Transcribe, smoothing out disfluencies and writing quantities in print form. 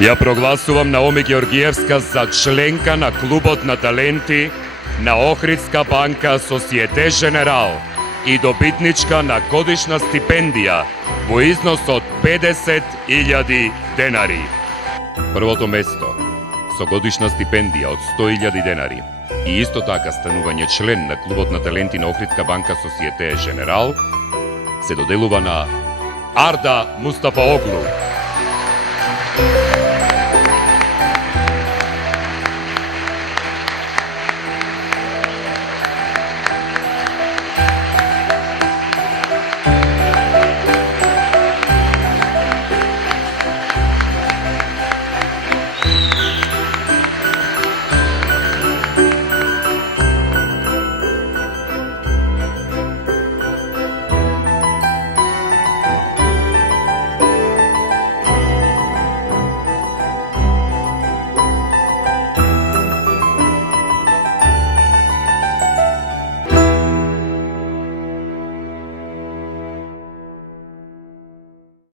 Ja прогласувам Наоми Георгиевска за членка на Клубот на таленти на Охридска банка Societe Generale и добитничка на годишна стипендија во износ од 50.000 денари. Првото место со годишна стипендија од 100.000 денари и исто така станување член на Клубот на таленти на Охридска банка Societe Generale се доделува на Арда Мустафаоглу.